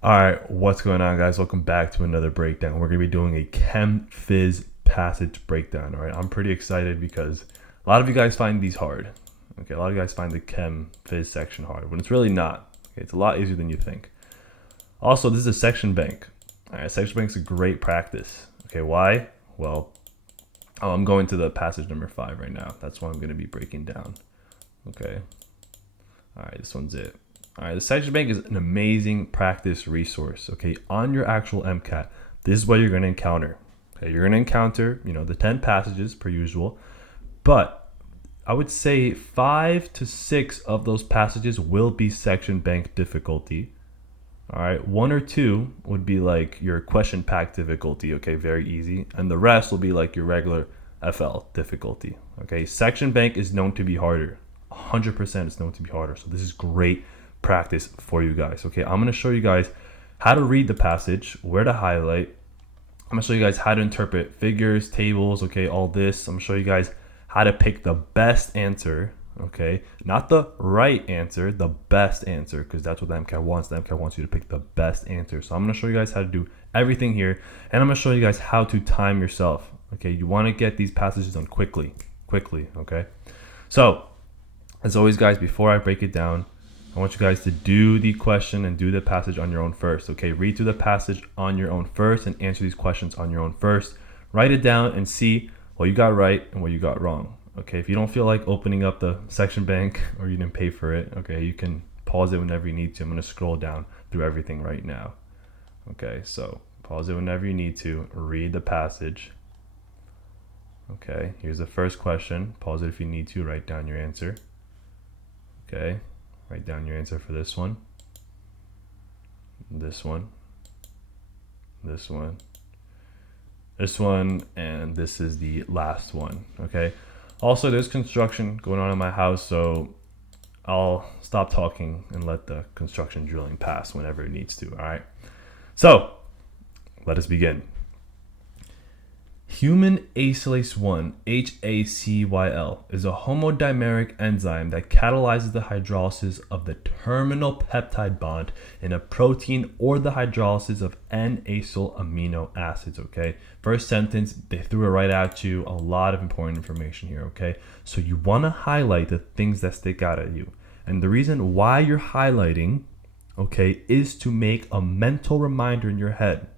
All right, what's going on, guys? Welcome back to another breakdown. We're going to be doing a Chem Phys passage breakdown. All right, I'm pretty excited because a lot of you guys find these hard. Okay, a lot of you guys find the Chem Phys section hard when it's really not. Okay, it's a lot easier than you think. Also, this is a section bank. All right, section bank's a great practice. Okay, why? Well, I'm going to the passage number 5 right now. That's what I'm going to be breaking down. Okay. All right, this one's it. All right, the section bank is an amazing practice resource. Okay, on your actual MCAT, this is what you're going to encounter. Okay, you're going to encounter, the 10 passages per usual, but I would say 5 to 6 of those passages will be section bank difficulty. All right, 1 or 2 would be like your question pack difficulty. Okay, very easy, and the rest will be like your regular FL difficulty. Okay, section bank is known to be harder. 100% is known to be harder. So this is great practice for you guys. Okay, I'm going to show you guys how to read the passage, where to highlight. I'm going to show you guys how to interpret figures, tables, okay, all this. I'm going to show you guys how to pick the best answer, okay? Not the right answer, the best answer, because that's what the MCAT wants. The MCAT wants you to pick the best answer. So I'm going to show you guys how to do everything here, and I'm going to show you guys how to time yourself, okay? You want to get these passages done quickly, okay? So, as always, guys, before I break it down, I want you guys to do the question and do the passage on your own first. Okay, read through the passage on your own first and answer these questions on your own first. Write it down and see what you got right and what you got wrong. Okay, if you don't feel like opening up the section bank or you didn't pay for it, okay, you can pause it whenever you need to. I'm going to scroll down through everything right now. Okay, so pause it whenever you need to. Read the passage. Okay, here's the first question. Pause it if you need to. Write down your answer. Okay, write down your answer for this one, this one, this one, this one, and this is the last one. Okay, also there's construction going on in my house, so I'll stop talking and let the construction drilling pass whenever it needs to. All right, so let us begin. Human acylase 1, HACYL, is a homodimeric enzyme that catalyzes the hydrolysis of the terminal peptide bond in a protein or the hydrolysis of N-acyl amino acids, okay? First sentence, they threw it right at you. A lot of important information here, okay? So you want to highlight the things that stick out at you. And the reason why you're highlighting, okay, is to make a mental reminder in your head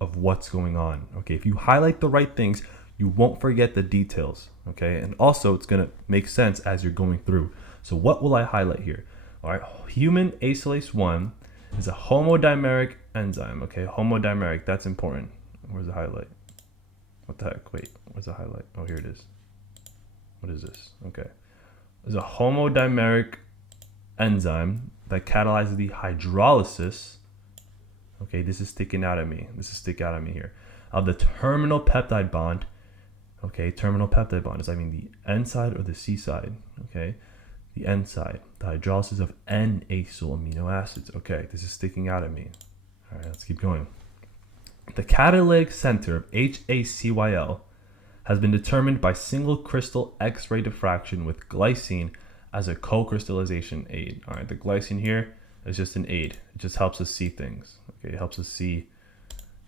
of what's going on. Okay, if you highlight the right things, you won't forget the details. Okay, and also it's gonna make sense as you're going through. So what will I highlight here? All right, human acylase 1 is a homodimeric enzyme. Okay, homodimeric, that's important. Where's the highlight? What the heck? Wait, where's the highlight? Oh, here it is. What is this? Okay, it's a homodimeric enzyme that catalyzes the hydrolysis. Okay, this is sticking out at me. This is sticking out at me here. Of the terminal peptide bond. Okay, terminal peptide bond. Does that mean the N side or the C side? Okay, the N side. The hydrolysis of N-acyl amino acids. Okay, this is sticking out at me. All right, let's keep going. The Catalytic Center of HACYL has been determined by single crystal X-ray diffraction with glycine as a co-crystallization aid. All right, the glycine here is just an aid. It just helps us see things. Okay, it helps us see,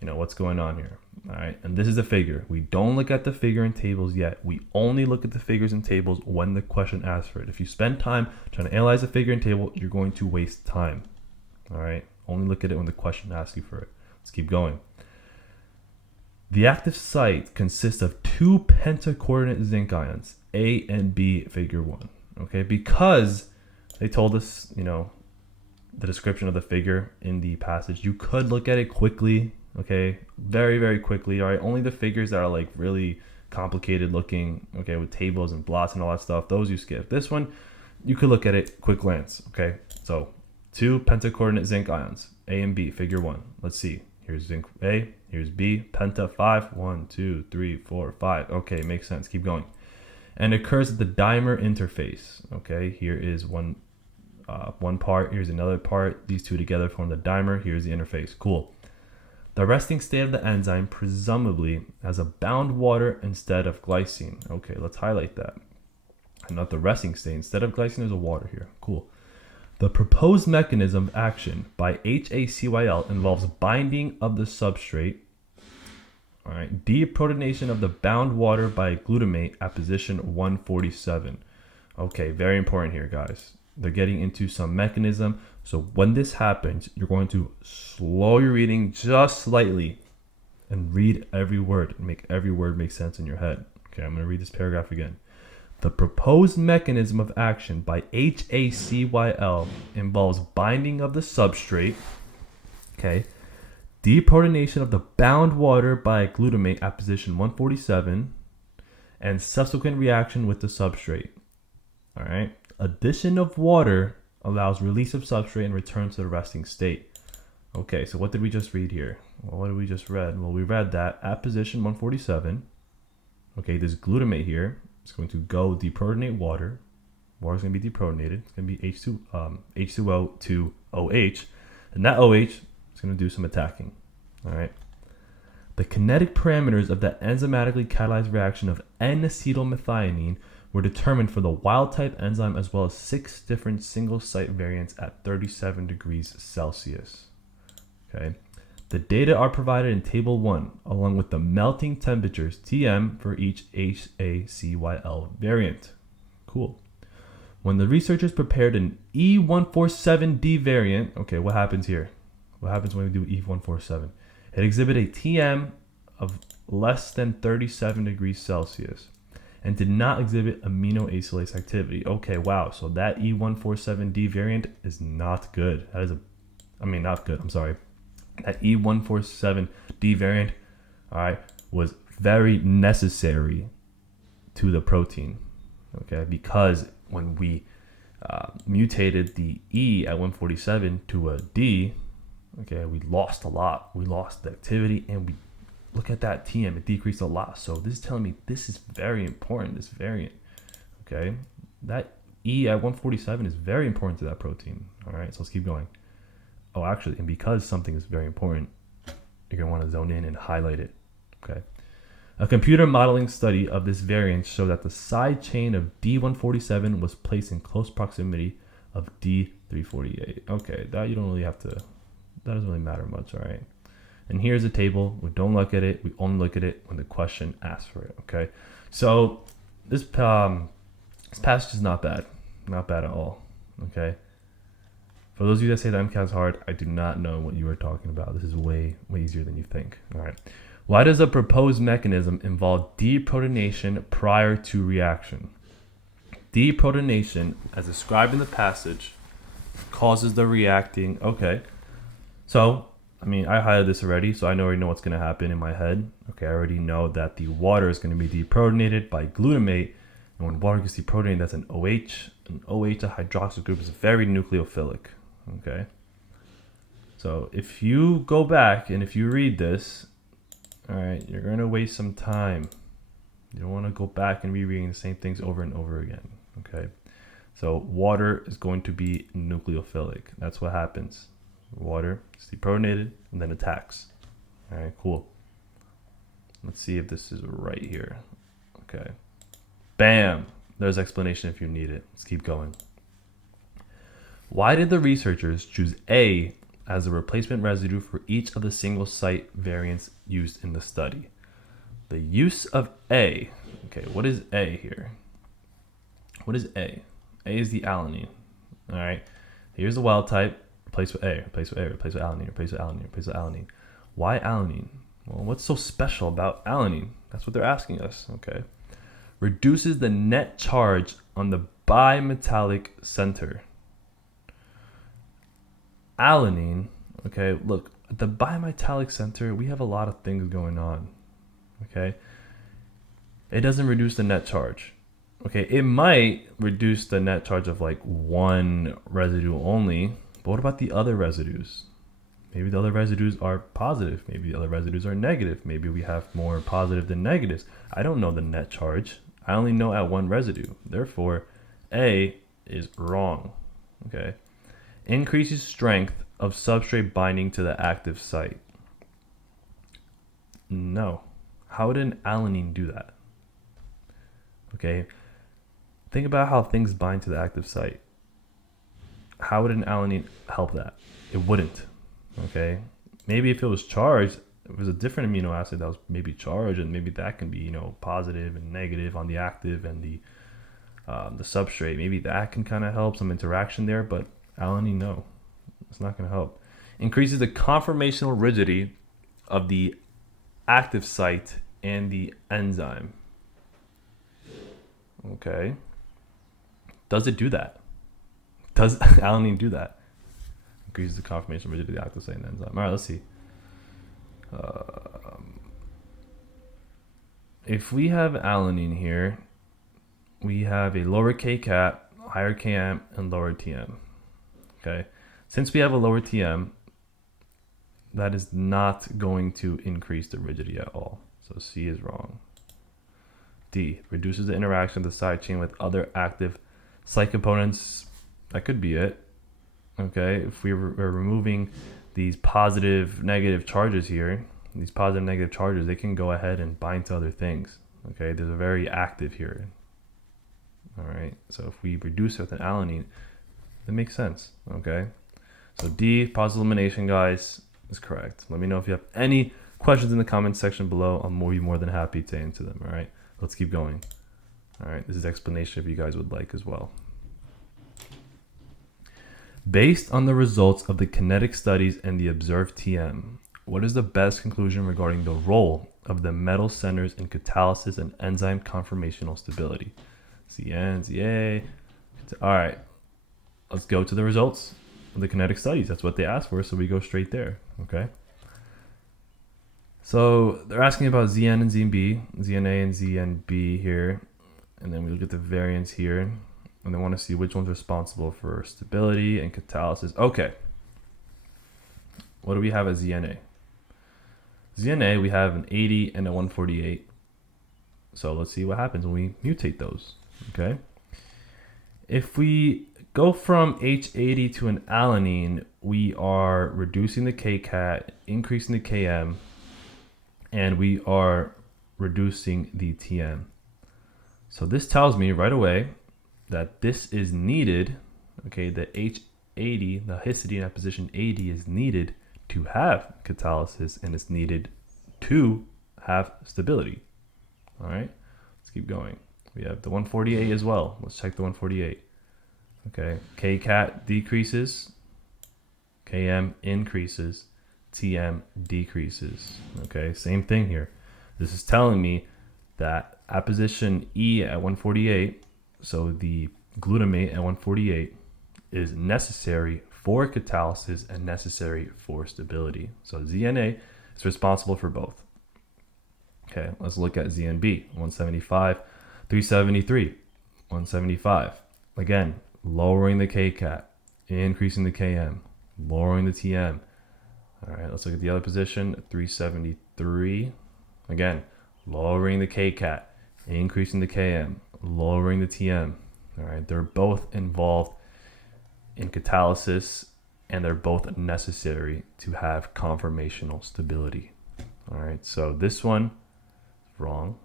what's going on here. All right, and this is the figure. We don't look at the figure in tables yet. We only look at the figures in tables when the question asks for it. If you spend time trying to analyze a figure in table, you're going to waste time. All right, only look at it when the question asks you for it. Let's keep going. The active site consists of 2 pentacoordinate zinc ions, A and B, figure 1. Okay, because they told us, the description of the figure in the passage, you could look at it quickly, okay, very, very quickly. All right, only the figures that are like really complicated looking, okay, with tables and blots and all that stuff, those you skip. This one, you could look at it quick glance. Okay, so 2 pentacoordinate zinc ions, A and B, figure 1. Let's see. Here's zinc A, here's B, penta 5, 1, 2, 3, 4, 5. Okay, makes sense. Keep going. And occurs at the dimer interface. Okay, here is one part, here's another part. These two together form the dimer. Here's the interface. Cool. The resting state of the enzyme presumably has a bound water instead of glycine. Okay, let's highlight that. And not the resting state. Instead of glycine, there's a water here. Cool. The proposed mechanism of action by HACYL involves binding of the substrate, all right, deprotonation of the bound water by glutamate at position 147. Okay, very important here, guys. They're getting into some mechanism. So when this happens, you're going to slow your reading just slightly and read every word and make every word make sense in your head. Okay, I'm going to read this paragraph again. The proposed mechanism of action by HACYL involves binding of the substrate, okay, deprotonation of the bound water by glutamate at position 147, and subsequent reaction with the substrate. All right. Addition of water allows release of substrate and return to the resting state. Okay, so what did we just read here? Well, what did we just read? Well, we read that at position 147, okay, this glutamate here is going to go deprotonate water. Water is going to be deprotonated. It's going to be H2O to OH, and that OH is going to do some attacking. All right. The kinetic parameters of the enzymatically catalyzed reaction of N-acetylmethionine were determined for the wild-type enzyme as well as 6 different single-site variants at 37 degrees Celsius. Okay. The data are provided in Table 1, along with the melting temperatures Tm for each HACYL variant. Cool. When the researchers prepared an E147D variant, okay, what happens here? What happens when we do E147? It exhibited a Tm of less than 37 degrees Celsius and did not exhibit amino acylase activity. Okay, wow. So that E147D variant is not good. That is not good. I'm sorry. That E147D variant, all right, was very necessary to the protein, okay, because when we mutated the E at 147 to a D, okay, we lost a lot. We lost the activity, and we look at that Tm, it decreased a lot. So this is telling me this is very important, this variant, okay? That E at 147 is very important to that protein, all right? So let's keep going. Oh, actually, and because something is very important, you're going to want to zone in and highlight it, okay? A computer modeling study of this variant showed that the side chain of D147 was placed in close proximity of D348. Okay, that you don't really have to, that doesn't really matter much, all right? And here's a table. We don't look at it. We only look at it when the question asks for it, okay? So this passage is not bad. Not bad at all, okay? For those of you that say that MCAT is hard, I do not know what you are talking about. This is way, way easier than you think. All right. Why does a proposed mechanism involve deprotonation prior to reaction? Deprotonation, as described in the passage, causes the reacting. Okay. So, I highlighted this already, so I already know what's going to happen in my head. Okay, I already know that the water is going to be deprotonated by glutamate. And when water gets deprotonated, that's an OH. An OH, a hydroxyl group, is very nucleophilic. Okay, so if you go back and if you read this, all right, you're going to waste some time. You don't want to go back and rereading the same things over and over again. Okay, so water is going to be nucleophilic. That's what happens. Water is deprotonated and then attacks. All right, cool. Let's see if this is right here. Okay, bam. There's explanation if you need it. Let's keep going. Why did the researchers choose A as a replacement residue for each of the single site variants used in the study? The use of A. Okay, what is A here? What is A? A is the alanine. All right, here's the wild type. Replace with A, replace with A, replace with alanine, replace with alanine, replace with alanine. Why alanine? Well, what's so special about alanine? That's what they're asking us, okay? Reduces the net charge on the bimetallic center. Alanine, okay, look, at the bimetallic center, we have a lot of things going on, okay? It doesn't reduce the net charge. Okay, it might reduce the net charge of like one residue only, but what about the other residues? Maybe the other residues are positive. Maybe the other residues are negative. Maybe we have more positive than negatives. I don't know the net charge. I only know at one residue. Therefore, A is wrong. Okay. Increases strength of substrate binding to the active site. No. How would an alanine do that? Okay. Think about how things bind to the active site. how would an alanine help that? It wouldn't. Okay, maybe if it was charged, if it was a different amino acid that was maybe charged, and maybe that can be, you know, positive and negative on the active and the substrate. Maybe that can kind of help some interaction there, but alanine, no, it's not going to help. Increases the conformational rigidity of the active site and the enzyme. Okay, does it do that? Does alanine do that? Increases the conformational rigidity of the active site and enzyme. All right, let's see. If we have alanine here, we have a lower Kcat, higher Km, and lower Tm. Okay, since we have a lower Tm, that is not going to increase the rigidity at all. So C is wrong. D, reduces the interaction of the side chain with other active site components. That could be it. Okay, if we're removing these positive, negative charges here, these positive, negative charges, they can go ahead and bind to other things. Okay, there's a very active here. All right, so if we reduce it with an alanine, that makes sense. Okay, so D, positive elimination, guys, is correct. Let me know if you have any questions in the comments section below. I'm more than happy to answer them. All right, let's keep going. All right, this is explanation if you guys would like as well. Based on the results of the kinetic studies and the observed TM, what is the best conclusion regarding the role of the metal centers in catalysis and enzyme conformational stability? CN, CA. All right, let's go to the results of the kinetic studies. That's what they asked for, so we go straight there. Okay. So they're asking about ZN and ZNB, ZNA and ZNB here, and then we look at the variance here, and they want to see which one's responsible for stability and catalysis. Okay. What do we have as ZNA? ZNA, we have an 80 and a 148. So let's see what happens when we mutate those. Okay. If we go from H80 to an alanine, we are reducing the Kcat, increasing the Km, and we are reducing the Tm. So this tells me right away that this is needed. Okay, the H80, the histidine at position 80 is needed to have catalysis, and it's needed to have stability. All right, let's keep going. We have the 148 as well. Let's check the 148. Okay, Kcat decreases, Km increases, Tm decreases. Okay, same thing here. This is telling me that at position E at 148, so the glutamate at 148 is necessary for catalysis and necessary for stability. So ZNA is responsible for both. Okay, let's look at ZNB, 175, 373, 175. Again, lowering the Kcat, increasing the Km, lowering the Tm. All right, let's look at the other position, 373. Again, lowering the Kcat, increasing the Km, lowering the Tm. All right, they're both involved in catalysis, and they're both necessary to have conformational stability. All right, so this one, wrong.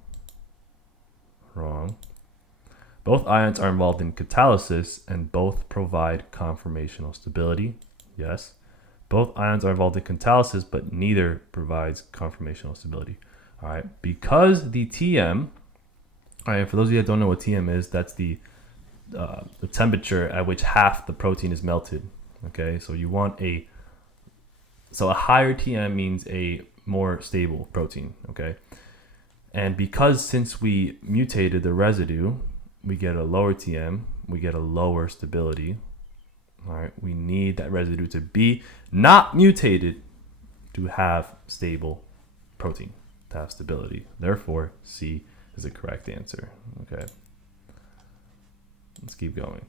Both ions are involved in catalysis and both provide conformational stability. Yes. Both ions are involved in catalysis, but neither provides conformational stability. All right, because the Tm, all right, for those of you that don't know what Tm is, that's the temperature at which half the protein is melted. Okay, so you want a higher Tm means a more stable protein. Okay, and because since we mutated the residue, we get a lower Tm, we get a lower stability. All right, we need that residue to be not mutated to have stable protein, to have stability. Therefore, C is the correct answer. Okay, let's keep going.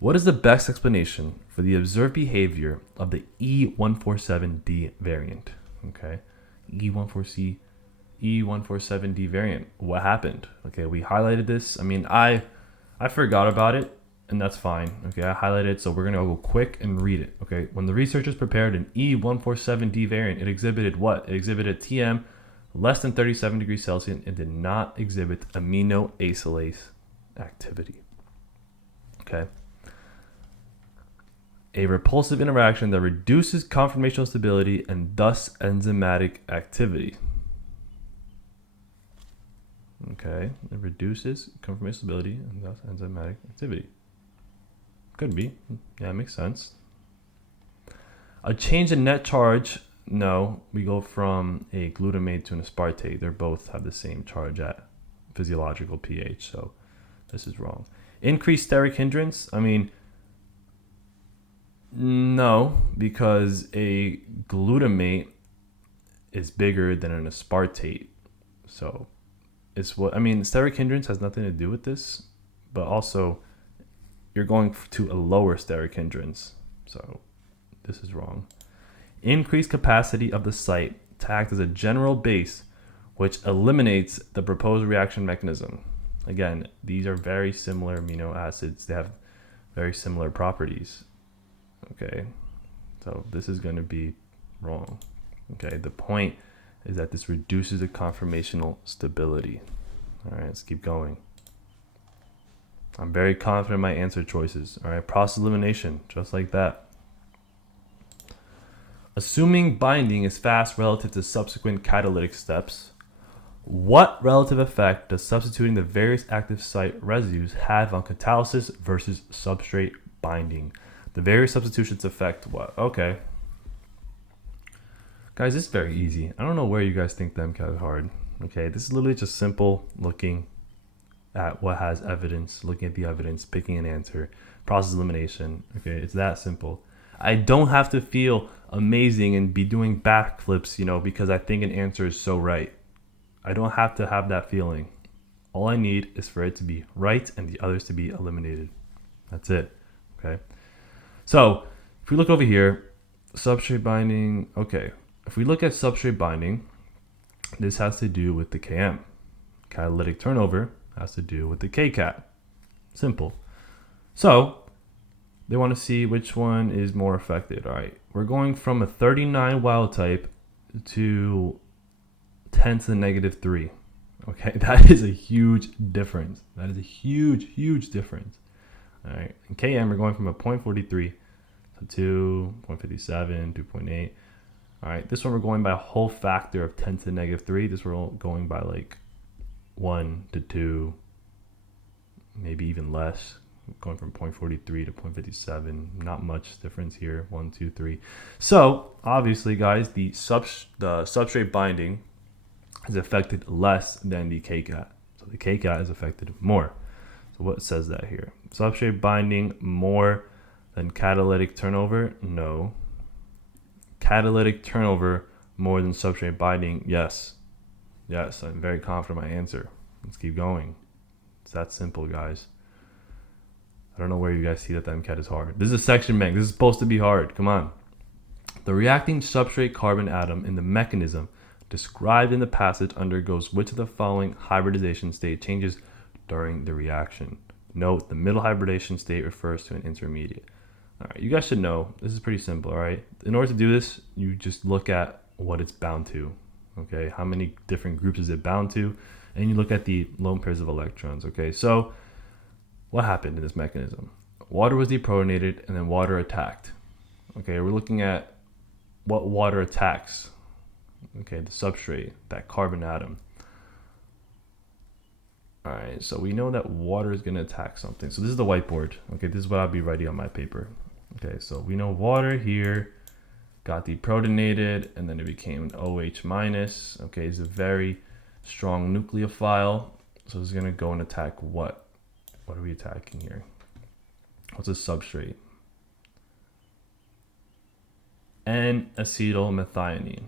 What is the best explanation for the observed behavior of the E147D variant? Okay, E147D variant. What happened? Okay, we highlighted this. I mean, I forgot about it, and that's fine. Okay, I highlighted it, so we're gonna go quick and read it. Okay, when the researchers prepared an E147D variant, it exhibited what? It exhibited Tm less than 37 degrees Celsius and did not exhibit amino acylase activity. Okay. A repulsive interaction that reduces conformational stability and thus enzymatic activity. Okay, it reduces conformational stability and thus enzymatic activity. Could be. Yeah, it makes sense. A change in net charge. No, we go from a glutamate to an aspartate. They both have the same charge at physiological pH, so this is wrong. Increased steric hindrance. I mean, no, because a glutamate is bigger than an aspartate. So it's what I mean. Steric hindrance has nothing to do with this, but also you're going to a lower steric hindrance. So this is wrong. Increased capacity of the site to act as a general base, which eliminates the proposed reaction mechanism. Again, these are very similar amino acids. They have very similar properties. Okay, so this is going to be wrong. Okay, the point is that this reduces the conformational stability. All right, let's keep going. I'm very confident in my answer choices. All right, process elimination, just like that. Assuming binding is fast relative to subsequent catalytic steps, what relative effect does substituting the various active site residues have on catalysis versus substrate binding? The various substitutions affect what? Okay. Guys, this is very easy. I don't know where you guys think the MCAT is hard. Okay, this is literally just simple looking at what has evidence, looking at the evidence, picking an answer, process elimination. Okay, it's that simple. I don't have to feel amazing and be doing backflips, you know, because I think an answer is so right. I don't have to have that feeling. All I need is for it to be right and the others to be eliminated. That's it. Okay. So if we look over here, substrate binding. Okay. If we look at substrate binding, this has to do with the Km. Catalytic turnover has to do with the Kcat. Simple. So they want to see which one is more affected. All right. We're going from a 39 wild type to 10 to the negative 3. Okay. That is a huge difference. That is a huge, huge difference. All right. In Km, we're going from a 0.43 to 2.57, 2.8. All right. This one, we're going by a whole factor of 10 to the negative 3. This we're going by like 1 to 2, maybe even less. Going from 0.43 to 0.57, not much difference here. 1, 2, 3. So obviously, guys, the substrate binding is affected less than the Kcat. So the Kcat is affected more. So what says that here? Substrate binding more than catalytic turnover? No. Catalytic turnover more than substrate binding? Yes. Yes, I'm very confident in my answer. Let's keep going. It's that simple, guys. I don't know where you guys see that the MCAT is hard. This is a section bank. This is supposed to be hard. Come on. The reacting substrate carbon atom in the mechanism described in the passage undergoes which of the following hybridization state changes during the reaction? Note, the middle hybridization state refers to an intermediate. All right, you guys should know. This is pretty simple, all right? In order to do this, you just look at what it's bound to. Okay, how many different groups is it bound to? And you look at the lone pairs of electrons. Okay, so what happened in this mechanism? Water was deprotonated and then water attacked. Okay, we're looking at what water attacks. Okay, the substrate, that carbon atom. All right, so we know that water is going to attack something. So this is the whiteboard. Okay, this is what I'll be writing on my paper. Okay, so we know water here got deprotonated and then it became an OH minus. Okay, it's a very strong nucleophile. So it's going to go and attack what? What are we attacking here? What's a substrate? N-acetylmethionine.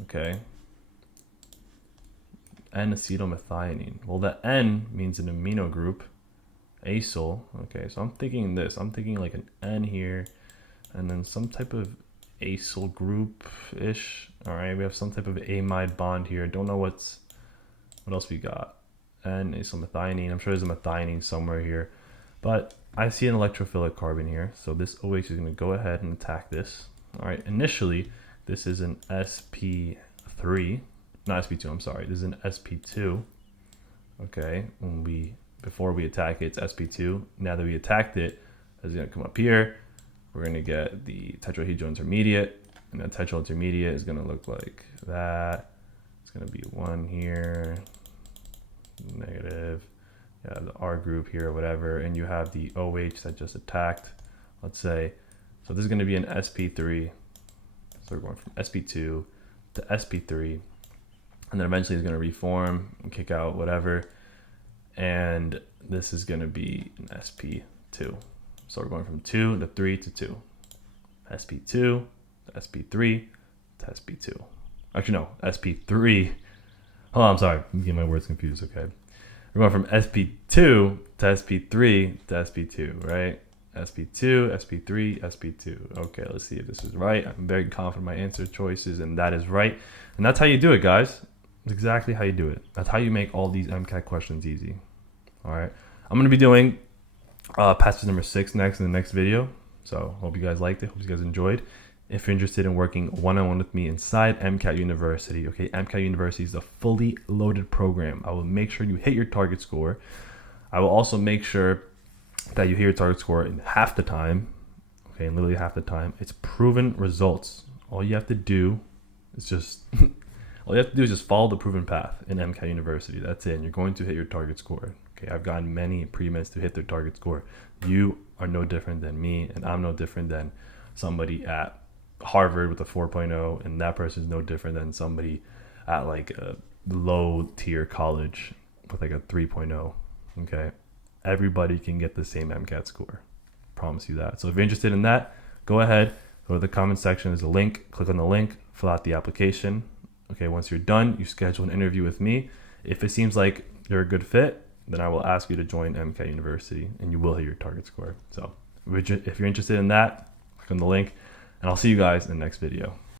Okay. N-acetylmethionine. Well, the N means an amino group. Acyl. Okay, so I'm thinking this. I'm thinking like an N here, and then some type of acyl group-ish. All right, we have some type of amide bond here. Don't know what else we got. N-acetylmethionine. I'm sure there's a methionine somewhere here, but I see an electrophilic carbon here. So this OH is going to go ahead and attack this. All right, initially, this is an sp3. Not sp2, I'm sorry. This is an sp2. Okay, before we attack it, it's sp2. Now that we attacked it, it's going to come up here. we're going to get the tetrahedral intermediate, and the tetrahedral intermediate is going to look like that. It's going to be 1 here, negative, yeah, the R group here, whatever, and you have the OH that just attacked, let's say. So this is going to be an sp3. So we're going from sp2 to sp3, and then eventually it's going to reform and kick out whatever, and this is going to be an sp2. So we're going from 2 to 3 to 2, sp2 to sp3 to sp2. Actually, no, sp3. Oh, I'm sorry, I'm getting my words confused. Okay, we're going from sp2 to sp3 to sp2, right? sp2, sp3, sp2. Okay, let's see if this is right. I'm very confident in my answer choices, and that is right. And that's how you do it, guys. That's exactly how you do it. That's how you make all these MCAT questions easy. All right, I'm gonna be doing passage number 6 next in the next video. So hope you guys liked it. Hope you guys enjoyed. If you're interested in working one-on-one with me inside MCAT University, okay, MCAT University is a fully loaded program. I will make sure you hit your target score. I will also make sure that you hit your target score in half the time, okay, in literally half the time. It's proven results. All you have to do is just follow the proven path in MCAT University. That's it. And you're going to hit your target score. Okay, I've gotten many pre-meds to hit their target score. You are no different than me, and I'm no different than somebody at Harvard with a 4.0, and that person is no different than somebody at like a low tier college with like a 3.0. Okay, everybody can get the same MCAT score. Promise you that. So if you're interested in that, go ahead, go to the comment section. There's a link. Click on the link, fill out the application. Okay, once you're done, you schedule an interview with me. If it seems like you're a good fit, then I will ask you to join MCAT University, and you will hit your target score. So if you're interested in that, click on the link, and I'll see you guys in the next video.